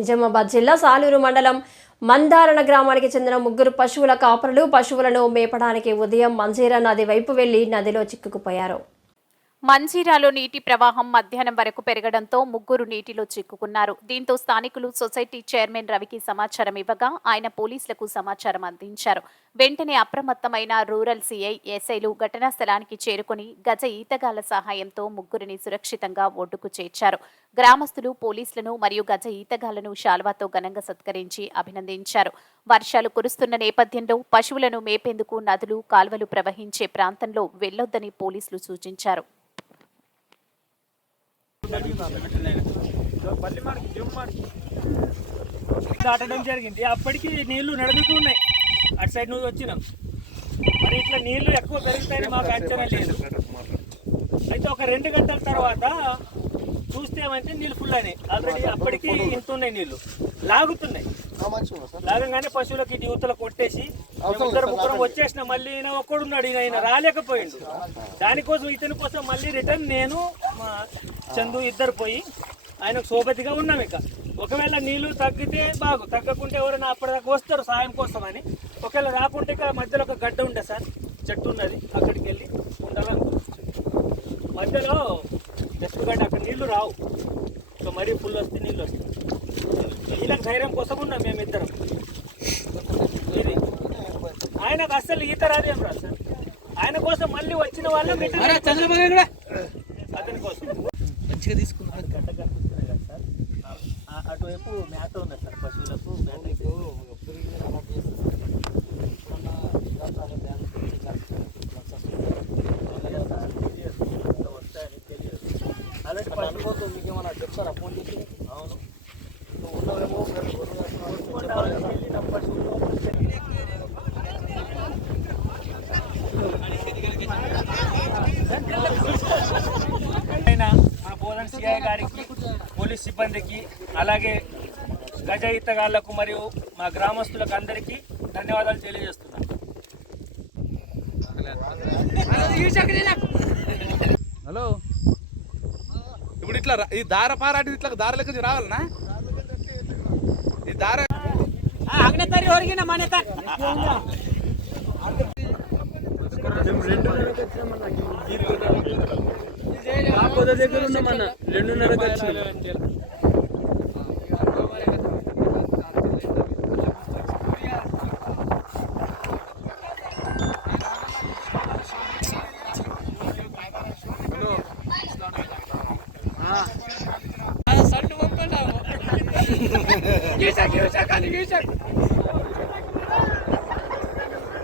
నిజామాబాద్ జిల్లా సాలూరు మండలం మందారణ గ్రామానికి చెందిన ముగ్గురు పశువుల కాపరులు పశువులను మేపడానికి ఉదయం మంజీరా నది వైపు వెళ్ళి నదిలో చిక్కుకుపోయారు. మంజీరాలో నీటి ప్రవాహం మధ్యాహ్నం వరకు పెరగడంతో ముగ్గురు నీటిలో చిక్కుకున్నారు. దీంతో స్థానికులు సొసైటీ చైర్మన్ రవికి సమాచారం ఇవ్వగా ఆయన పోలీసులకు సమాచారం అందించారు. వెంటనే అప్రమత్తమైన రూరల్ సీఐ ఎస్ఐలు ఘటనా స్థలానికి చేరుకుని గజ ఈతగాల సహాయంతో ముగ్గురిని సురక్షితంగా ఒడ్డుకు చేర్చారు. గ్రామస్తులు పోలీసులను మరియు గజ ఈతగాలను శాల్వాతో ఘనంగా సత్కరించి అభినందించారు. వర్షాలు కురుస్తున్న నేపథ్యంలో పశువులను మేపేందుకు నదులు కాల్వలు ప్రవహించే ప్రాంతంలో వెళ్ళొద్దని పోలీసులు సూచించారు. దాటడం జరిగింది. అప్పటికి నీళ్ళు నడుముతూ ఉన్నాయి. అటు సైడ్ నుంచి వచ్చినాం మరి ఇట్లా నీళ్ళు ఎక్కువ పెరుగుతాయని మాకు అంచనా లేదు అయితే ఒక రెండు గంటల తర్వాత చూస్తే ఏమంటే నీళ్ళు ఫుల్ అయినాయి. ఆల్రెడీ అప్పటికి ఇంత ఉన్నాయి నీళ్ళు లాగుతున్నాయి. లాగంగానే పశువులకి ఇటు యువతలు కొట్టేసి ఇద్దరు ముగ్గురం వచ్చేసిన మళ్ళీ ఈయన ఒక్కడున్నాడు ఈయన ఈయన రాలేకపోయిండు. దానికోసం ఇతని కోసం మళ్ళీ రిటర్న్ నేను మా చందు ఇద్దరు పోయి ఆయనకు సోబతిగా ఉన్నాం ఇక. ఒకవేళ నీళ్ళు తగ్గితే బాగు తగ్గకుంటే ఎవరైనా అప్పటిదాకా వస్తారు సాయం కోసం అని ఒకవేళ రాకుంటే ఇక మధ్యలో ఒక గడ్డ ఉండే సార్ చెట్టు ఉన్నది అక్కడికి వెళ్ళి ఉండాలనుకుంటున్నాం. మధ్యలో గడ్డ అక్కడ నీళ్ళు రావు. సో మరీ ఫుల్ వస్తే నీళ్ళు వస్తాయి. నీళ్ళకి ధైర్యం కోసం ఉన్నాం మేమిద్దరం. ఆయనకు అస్సలు ఈత రాదేం రా సార్. ఆయన కోసం మళ్ళీ వచ్చిన వాళ్ళు అతని కోసం. మంచిగా ఆ- అటువైపు మేత ఉంది సార్ పశువులకు మేత అయితే వస్తాయని తెలియదు అలాంటి పశువులు మీకు ఏమన్నా చెప్తారా ఫోన్ చేసి అవును ఉన్నవేమో వెళ్ళిన పశువులు ఆయన మన పోలన్ సిఐ గారికి పోలీస్ సిబ్బందికి అలాగే గజ ఈతగాళ్ళకు మరియు మా గ్రామస్తులకు అందరికీ ధన్యవాదాలు తెలియజేస్తున్నాను ఇట్లా ఈ దార పారాటి ఇట్లా దార లెక్క రావాలనా? ఈ దార దగ్గర ఉన్నామన్న రెండున్నరకు వచ్చినాం. વીસ એક વીસ એક વીસ એક